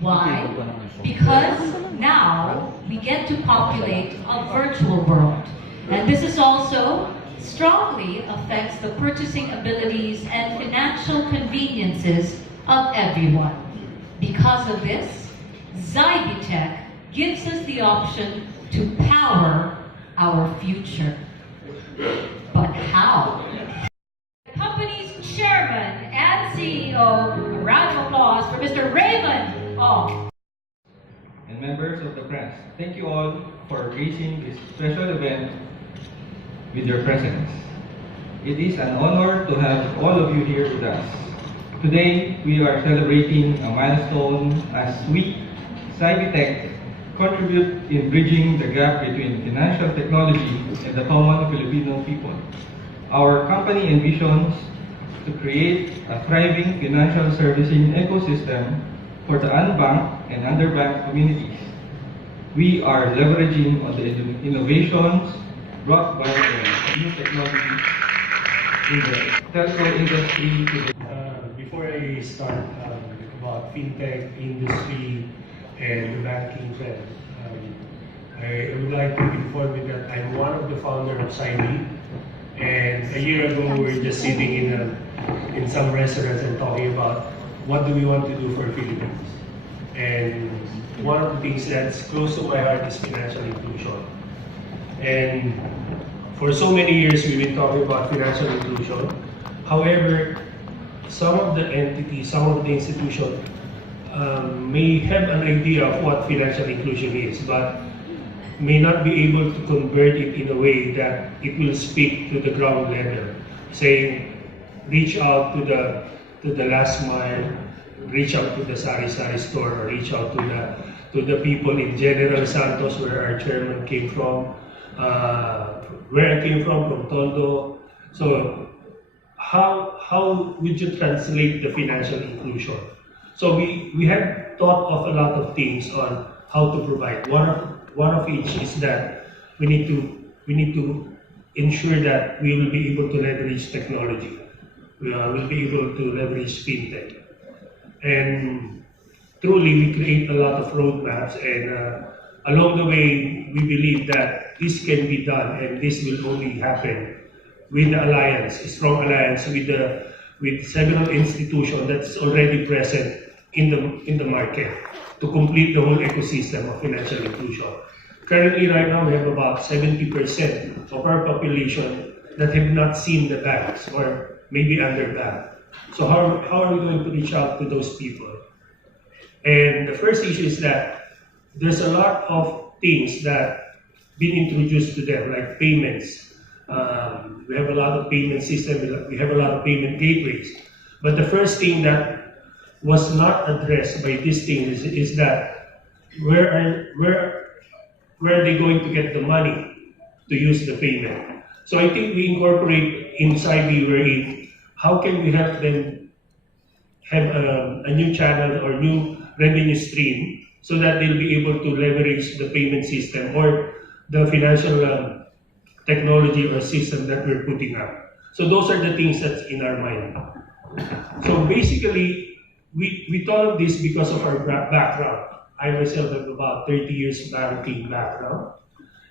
Why? Because now we get to populate a virtual world. And this is also strongly affects the purchasing abilities and financial conveniences of everyone. Because of this, Zybitech gives us the option to power our future. But how? The company's chairman and CEO, a round of applause for Mr. Raymond Ong. And members of the press, thank you all for gracing this special event with your presence. It is an honor to have all of you here with us. Today, we are celebrating a milestone as we, Zybitech, contribute in bridging the gap between financial technology and the common Filipino people. Our company envisions to create a thriving financial servicing ecosystem for the unbanked and underbanked communities. We are leveraging on the innovations brought by the new technologies in the telco industry. Before I start about fintech industry and the banking trend, I would like to inform you that I'm one of the founders of Sybi. And a year ago, we were just sitting in some restaurants and talking about what do we want to do for Philippines. And one of the things that's close to my heart is financial inclusion. And for so many years, we've been talking about financial inclusion. However, some of the entities, some of the institutions may have an idea of what financial inclusion is, but may not be able to convert it in a way that it will speak to the ground level, saying reach out to the last mile, reach out to the sari-sari store, or reach out to the people in General Santos, where our chairman came from, where I came from Tondo. So how would you translate the financial inclusion? So we have thought of a lot of things on how to provide. One of which is that we need to ensure that we will be able to leverage technology. We will be able to leverage fintech. And truly, we create a lot of roadmaps, and along the way, we believe that this can be done, and this will only happen with the alliance, a strong alliance with several institutions that's already present in the market to complete the whole ecosystem of financial inclusion. Currently, right now, we have about 70% of our population that have not seen the banks or maybe underbanked. So how are we going to reach out to those people? And the first issue is that there's a lot of things that been introduced to them, like payments. We have a lot of payment systems, we have a lot of payment gateways. But the first thing that was not addressed by this thing is that where are they going to get the money to use the payment? So I think we incorporate inside the how can we help them have a new channel or new revenue stream so that they'll be able to leverage the payment system or the financial technology or system that we're putting up. So those are the things that's in our mind. So basically, we thought of this because of our background. I myself have about 30 years banking background,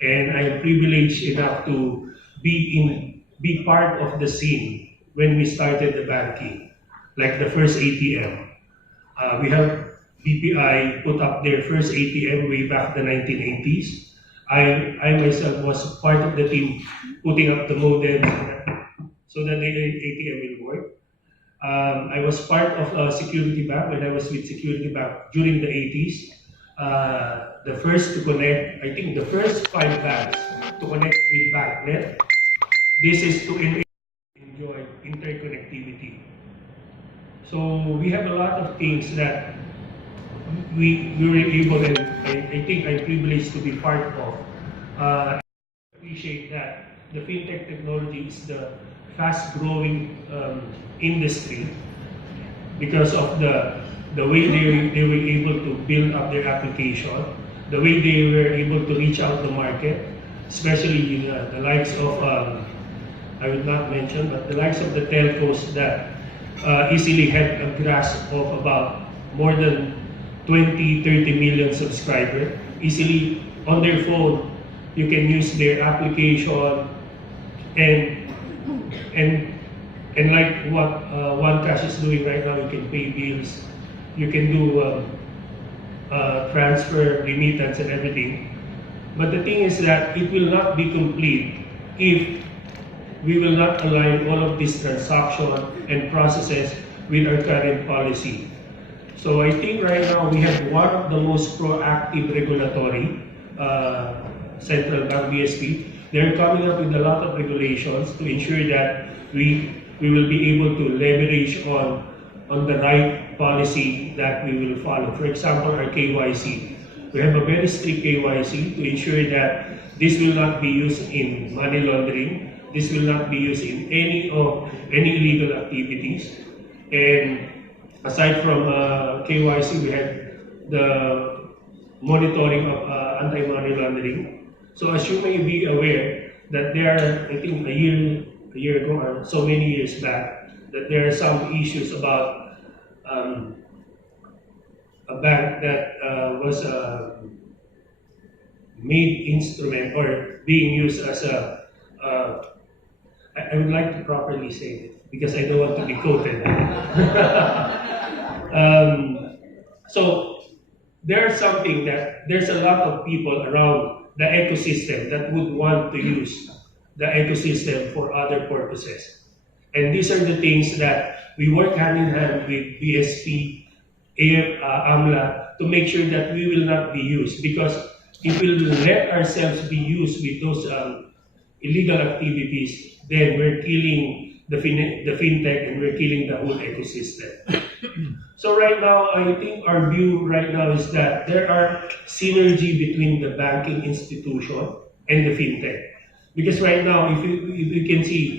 and I am privileged enough to be part of the scene when we started the banking, like the first ATM. We have BPI put up their first ATM way back the 1980s. I myself was part of the team putting up the modem so that the ATM will work. I was part of Security Bank when I was with Security Bank during the 80s. The first to connect, I think the first 5 banks to connect with BankNet. This is to enjoy interconnectivity. So we have a lot of things that we were able, and I think I'm privileged to be part of. I appreciate that the fintech technology is the fast-growing industry because of the way they were able to build up their application, the way they were able to reach out the market, especially the likes of, I would not mention, but the likes of the telcos that easily had a grasp of about more than 20, 30 million subscribers. Easily on their phone, you can use their application and and like what Juancash is doing right now, you can pay bills, you can do transfer, remittance, and everything. But the thing is that it will not be complete if we will not align all of these transactions and processes with our current policy. So I think right now we have one of the most proactive regulatory central bank BSP. They're coming up with a lot of regulations to ensure that we will be able to leverage on the right policy that we will follow. For example, our KYC. We have a very strict KYC to ensure that this will not be used in money laundering. This will not be used in any illegal activities. And aside from KYC, we have the monitoring of anti-money laundering. So as you may be aware that there are, I think a year ago or so many years back, that there are some issues about a bank that was made instrument or being used as a, I would like to properly say it because I don't want to be quoted. So there's something that there's a lot of people around the ecosystem that would want to use the ecosystem for other purposes. And these are the things that we work hand in hand with BSP, AMLA to make sure that we will not be used. Because if we let ourselves be used with those illegal activities, then we're killing the fintech and we're killing the whole ecosystem. So right now, I think our view right now is that there are synergy between the banking institution and the fintech. Because right now, if you can see,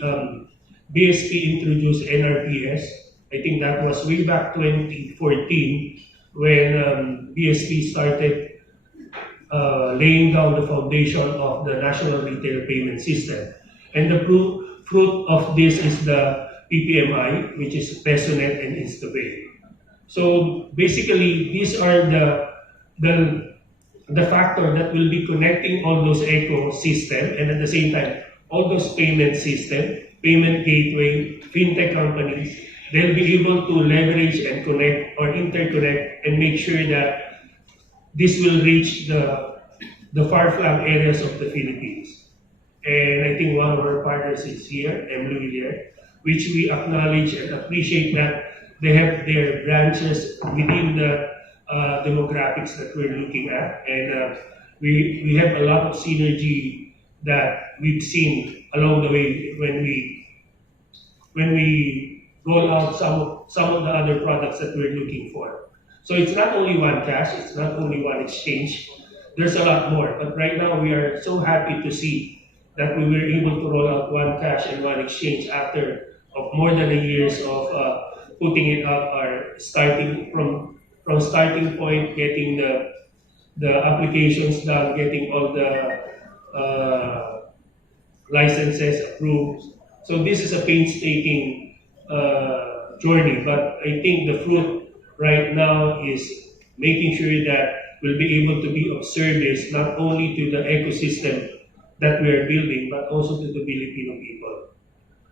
BSP introduced NRPS. I think that was way back 2014 when BSP started laying down the foundation of the National Retail Payment System. And the fruit of this is the PPMI, which is PesoNet and InstaPay. So basically, these are the factor that will be connecting all those ecosystem, and at the same time, all those payment system, payment gateway, fintech companies, they'll be able to leverage and connect or interconnect and make sure that this will reach the far-flung areas of the Philippines. And I think one of our partners is here, MLU, which we acknowledge and appreciate that they have their branches within the demographics that we're looking at. And we have a lot of synergy that we've seen along the way when we roll out some of the other products that we're looking for. So it's not only Juancash, it's not only one exchange. There's a lot more. But right now we are so happy to see that we were able to roll out Juancash and one exchange after of more than a years of putting it up, or starting from starting point, getting the applications done, getting all the licenses approved. So this is a painstaking journey, but I think the fruit right now is making sure that we'll be able to be of service not only to the ecosystem that we are building, but also to the Filipino people.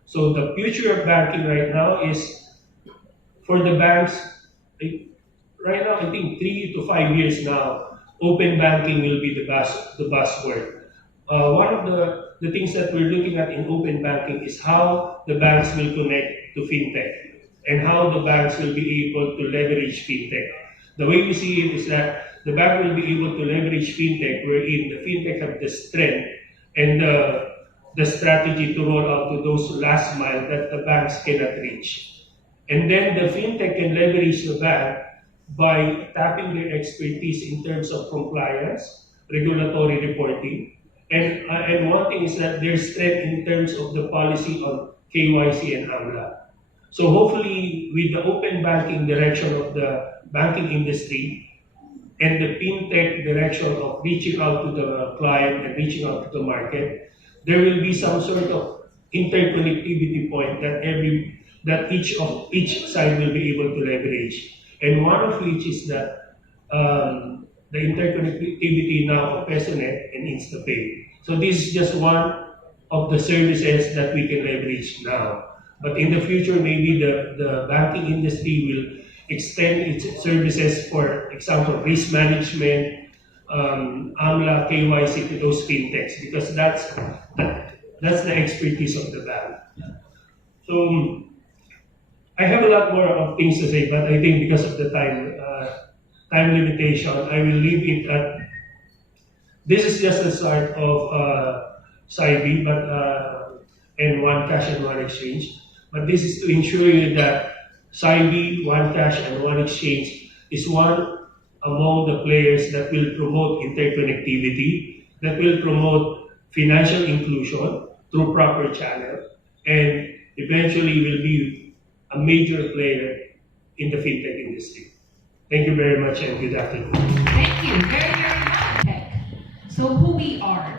So the future of banking right now is for the banks. Right now, I think 3 to 5 years now, open banking will be the buzzword. One of the things that we're looking at in open banking is how the banks will connect to fintech and how the banks will be able to leverage fintech. The way we see it is that the bank will be able to leverage fintech, wherein the fintech have the strength and the strategy to roll out to those last mile that the banks cannot reach. And then the fintech can leverage the bank by tapping their expertise in terms of compliance, regulatory reporting, and one thing is that their strength in terms of the policy on KYC and AMLA. So hopefully, with the open banking direction of the banking industry and the fintech direction of reaching out to the client and reaching out to the market, there will be some sort of interconnectivity point that each side will be able to leverage. And one of which is that the interconnectivity now of PesoNet and InstaPay. So this is just one of the services that we can leverage now. But in the future, maybe the banking industry will extend its services, for example, risk management, AMLA, KYC to those fintechs, because that's the expertise of the bank. So I have a lot more of things to say, but I think because of the time limitation, I will leave it at. This is just the start of SIB, and Juancash and One Exchange. But this is to ensure you that SIB, Juancash, and One Exchange is one among the players that will promote interconnectivity, that will promote financial inclusion through proper channel, and eventually will be a major player in the fintech industry. Thank you very much and good afternoon. Thank you very, very much, Tech. So who we are?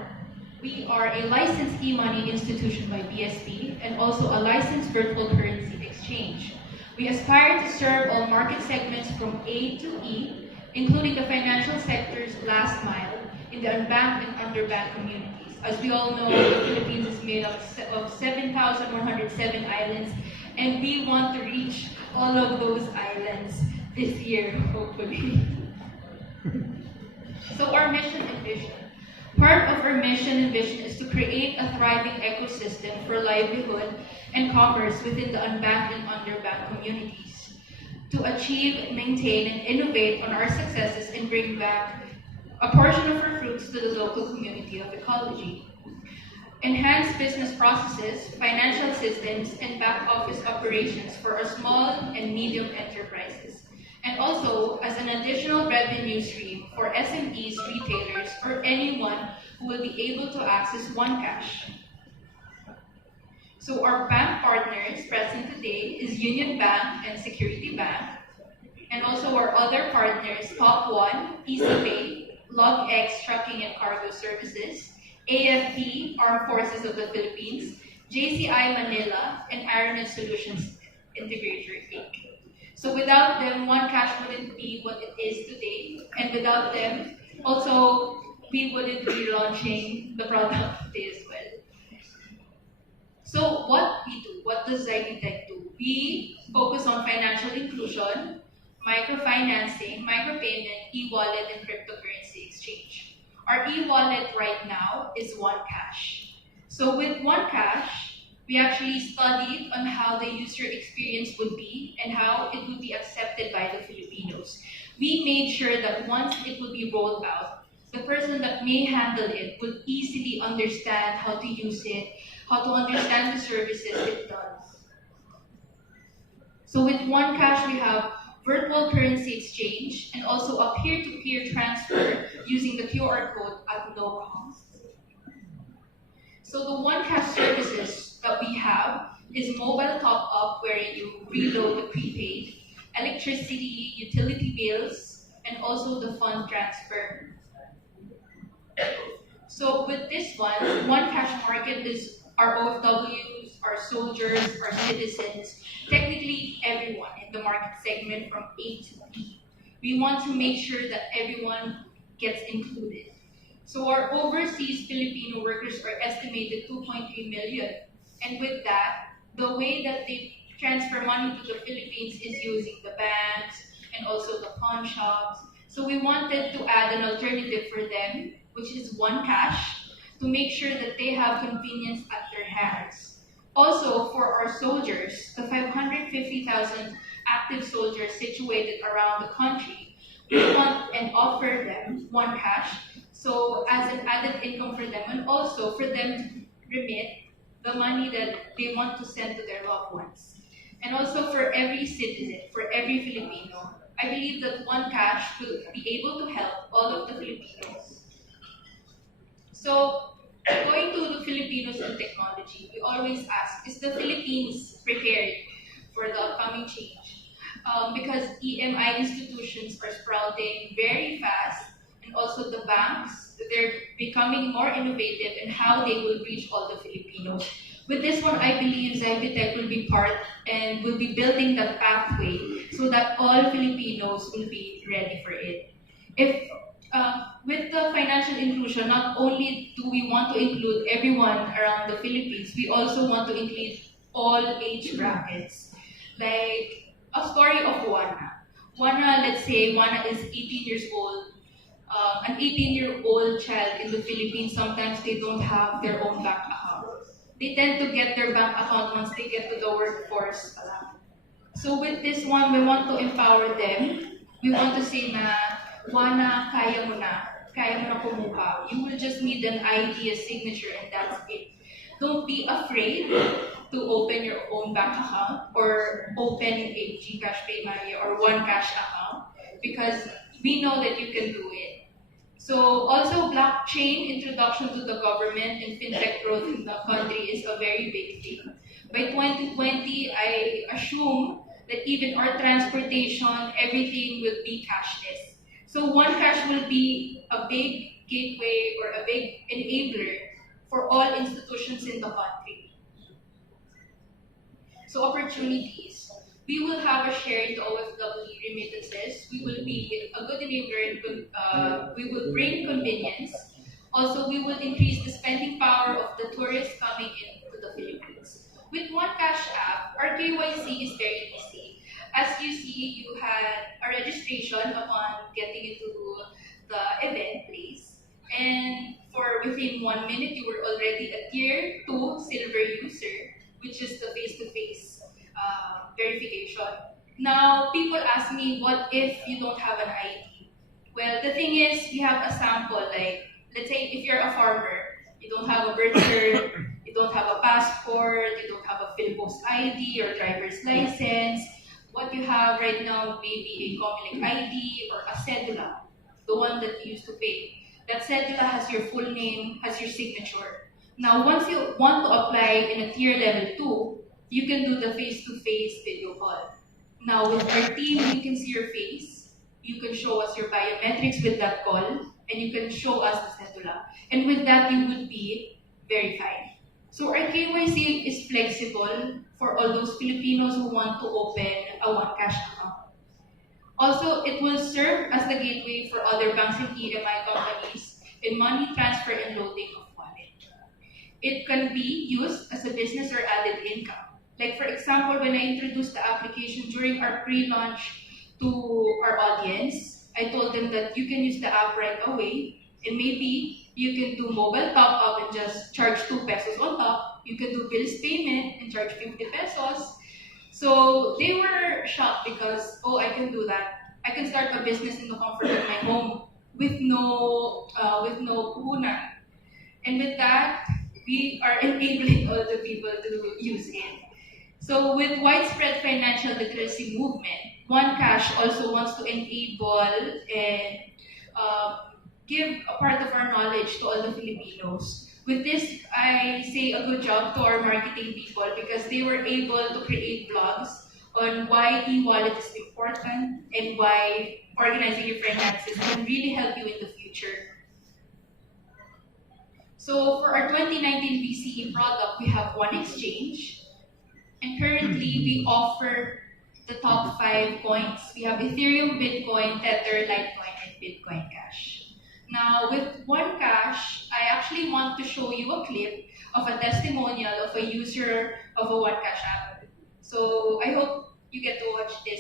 We are a licensed e-money institution by BSP and also a licensed virtual currency exchange. We aspire to serve all market segments from A to E, including the financial sector's last mile in the unbanked and underbanked communities. As we all know, the Philippines is made up of 7,107 islands, and we want to reach all of those islands this year, hopefully. So our mission and vision. Part of our mission and vision is to create a thriving ecosystem for livelihood and commerce within the unbanked and underbanked communities. To achieve, maintain, and innovate on our successes and bring back a portion of our fruits to the local community of ecology. Enhance business processes, financial systems, and back office operations for our small and medium enterprises. And also as an additional revenue stream for SMEs, retailers, or anyone who will be able to access Juancash. So our bank partners present today is Union Bank and Security Bank, and also our other partners, Top One, EasyPay, LogX Trucking and Cargo Services, AFP, Armed Forces of the Philippines, JCI Manila, and Aeronet Solutions Integrator Inc. So without them, Juancash wouldn't be what it is today, and without them, also, we wouldn't be launching the product today as well. So what we do, what does Tech do? We focus on financial inclusion, microfinancing, micropayment, e-wallet, and cryptocurrency exchange. Our e-wallet right now is Juancash. So with Juancash, we actually studied on how the user experience would be and how it would be accepted by the Filipinos. We made sure that once it would be rolled out, the person that may handle it would easily understand how to use it, how to understand the services it does. So with Juancash, we have virtual currency exchange and also a peer-to-peer transfer using the QR code at no cost. So the Juancash services that we have is mobile top-up, wherein you reload the prepaid, electricity, utility bills, and also the fund transfer. So with this Juancash market is our OFWs, our soldiers, our citizens, technically everyone in the market segment from A to B. We want to make sure that everyone gets included. So our overseas Filipino workers are estimated 2.3 million. And with that, the way that they transfer money to the Philippines is using the banks and also the pawn shops. So we wanted to add an alternative for them, which is Juancash, to make sure that they have convenience at their hands. Also, for our soldiers, the 550,000 active soldiers situated around the country, we want and offer them Juancash, so as an added income for them, and also for them to remit the money that they want to send to their loved ones. And also for every citizen, for every Filipino, I believe that Juancash will be able to help all of the Filipinos. So, going to the Filipinos in technology, we always ask, is the Philippines prepared for the upcoming change? Because EMI institutions are sprouting very fast, and also the banks, they're becoming more innovative in how they will reach all the Filipinos. With this one, I believe Tech will be part and will be building that pathway so that all Filipinos will be ready for it. If with the financial inclusion, not only do we want to include everyone around the Philippines, we also want to include all age brackets. Like a story of Juana. Juana, let's say Juana is 18 years old. An 18-year-old child in the Philippines, sometimes they don't have their own bank account. They tend to get their bank account once they get to the workforce. So with this one, we want to empower them. We want to say na, Juana, kaya mo na kumuha. You will just need an ID, a signature, and that's it. Don't be afraid to open your own bank account or open a GCash Paymaya or Cash account because we know that you can do it. So also blockchain introduction to the government and fintech growth in the country is a very big thing. By 2020, I assume that even our transportation, everything will be cashless. So Cash will be a big gateway or a big enabler for all institutions in the country. So opportunities. We will have a shared OFW remittances. We will be a good enabler. We will bring convenience. Also, we will increase the spending power of the tourists coming into the Philippines. With Cash app, our KYC is very easy. As you see, you had a registration upon getting into the event place. And for within 1 minute, you were already a tier 2 silver user, which is the face-to-face verification. Now, people ask me, what if you don't have an ID? Well, the thing is, we have a sample. Like, let's say if you're a farmer, you don't have a birth cert, you don't have a passport, you don't have a Philippos ID or driver's license. What you have right now may be a Comelec ID or a cedula, the one that you used to pay. That cedula has your full name, has your signature. Now, once you want to apply in a tier level 2, you can do the face-to-face video call. Now, with our team, we can see your face. You can show us your biometrics with that call, and you can show us the cedula. And with that, you would be verified. So our KYC is flexible for all those Filipinos who want to open a Cash account. Also, it will serve as the gateway for other banks and EMI companies in money transfer and loading of wallet. It can be used as a business or added income. Like for example, when I introduced the application during our pre-launch to our audience, I told them that you can use the app right away and maybe you can do mobile top up and just charge 2 pesos on top. You can do bills payment and charge 50 pesos. So they were shocked because, oh, I can do that. I can start a business in the comfort of my home with no puhunan. And with that, we are enabling all the people to use it. So with widespread financial literacy movement, Cash also wants to enable and give a part of our knowledge to all the Filipinos. With this, I say a good job to our marketing people because they were able to create blogs on why e-wallet is important and why organizing your finances can really help you in the future. So for our 2019 BCE product, we have One Exchange. And currently, we offer the top 5 coins. We have Ethereum, Bitcoin, Tether, Litecoin, and Bitcoin Cash. Now, with Cash, I actually want to show you a clip of a testimonial of a user of a Cash app. So I hope you get to watch this.